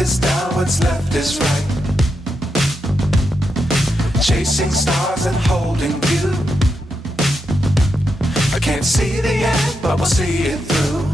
is down, what's left is right. Chasing stars and holding you. I can't see the end, but we'll see it through.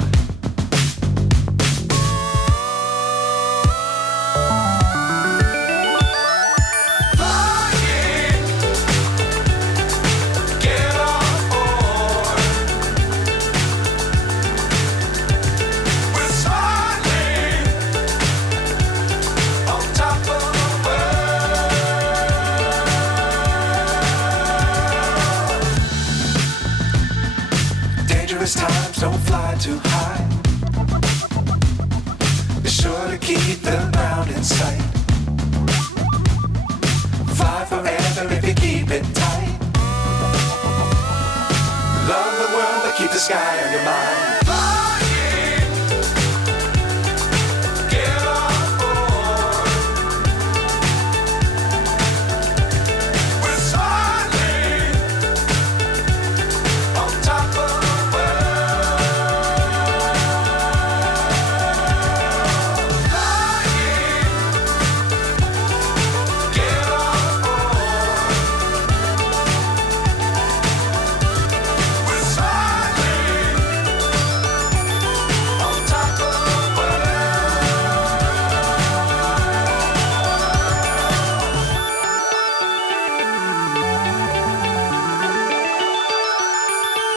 Times don't fly too high. Be sure to keep the ground in sight. Fly forever if you keep it tight. Love the world, but keep the sky on your mind.